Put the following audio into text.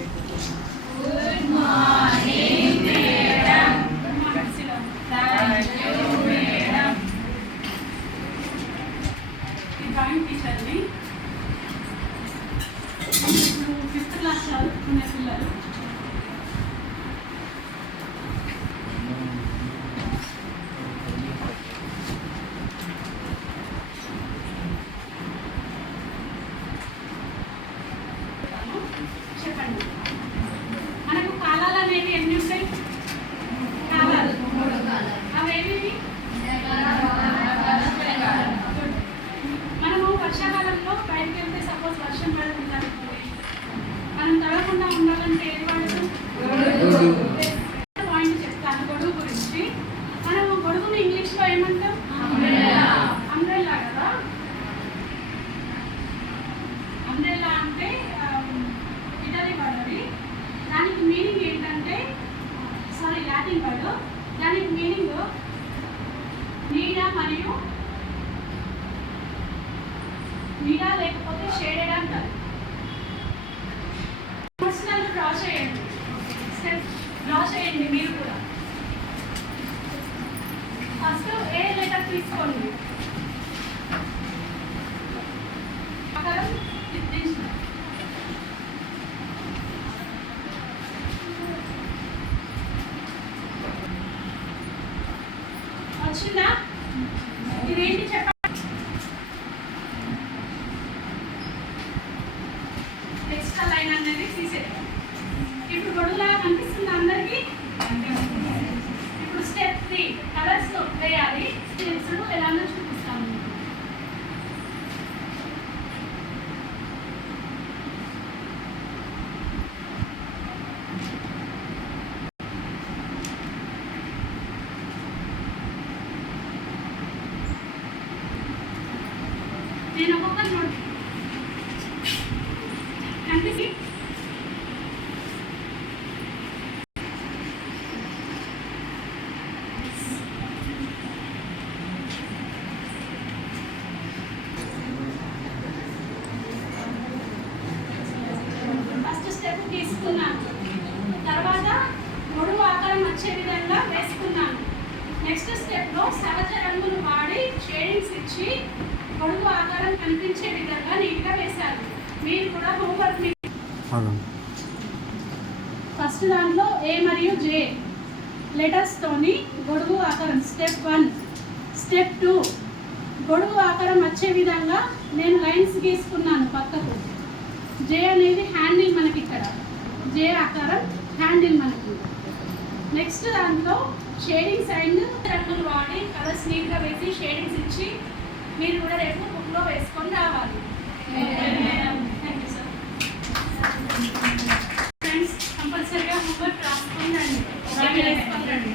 Good morning, madam. Thank you, madam. Drawing టీచర్ని ఇప్పుడు 5th class చదువుకునే పిల్లలు చెప్పండి. మనకు కాలాలు అనేవి ఎన్ని ఉంటాయి? కాలాలు అవేవి? మనము వర్షాకాలంలో బయటకు వెళ్తే సపోజ్ వర్షం పడుతుంది అనుకోండి, మనం తడవకుండా ఉండాలంటే ఏది వాడదు? పాయింట్ చెప్తాను గొడుగు గురించి. మనము గొడుగుని ఇంగ్లీష్లో ఏమంటాం? అంబ్రెల్లా కదా. అంబ్రెల్లా అంటే ఇటలీ వర్డ్ అది. దానికి మీనింగ్ ఏంటంటే లాటిన్ వర్డ్. దానికి మీనింగ్ నీడ మరియు నీడ లేకపోతే షేడెడ్ అంటారు. పర్సనల్ డ్రా చేయండి, స్టెప్ డ్రా చేయండి మీరు కూడా. ఫస్ట్ ఏ లెటర్ తీసుకోండి. వచ్చిందా? ఇదేంటి చెప్పండి. ఎక్స్ట్రా లైన్ అనేది తీసేద్దాం. ఇప్పుడు గొడుగులాగా కనిపిస్తుంది అందరికీ. ఇప్పుడు స్టెప్ 3 కలర్స్ వేయాలి. స్టెప్స్ ఎలానో చూపిస్తాము. నేను ఒక్కొక్క నోట్ కనిపిస్తుంది. ఫస్ట్ స్టెప్ తీసుకున్నాను, తర్వాత గొడుగు ఆకారం వచ్చే విధంగా వేసుకున్నాను. నెక్స్ట్ స్టెప్లో సహజ రంగును వాడి షేడింగ్స్ ఇచ్చి గొడుగు ఆకారం కనిపించే విధంగా నీట్గా వేశారు. మీరు కూడా హోంవర్క్ ఫస్ట్ దాంట్లో ఏ మరియు జే లెటర్స్తోని గొడుగు ఆకారం స్టెప్ 1. స్టెప్ 2 గొడుగు ఆకారం వచ్చే విధంగా నేను లైన్స్ గీసుకున్నాను పక్కకు. జే అనేది హ్యాండిల్ మనకి ఇక్కడ, జే ఆకారం హ్యాండిల్ మనకి. నెక్స్ట్ దాంట్లో షేడింగ్స్ అండ్ రంగులు వాడి కలర్స్ నీట్గా వేసి షేడింగ్స్ ఇచ్చి మీరు కూడా రేపు బుక్లో వేసుకొని రావాలి. Thank you sir. ఫ్రెండ్స్ కంపల్సరీగా హోంవర్క్ రాసుకొని రండి, వేసుకొని రండి.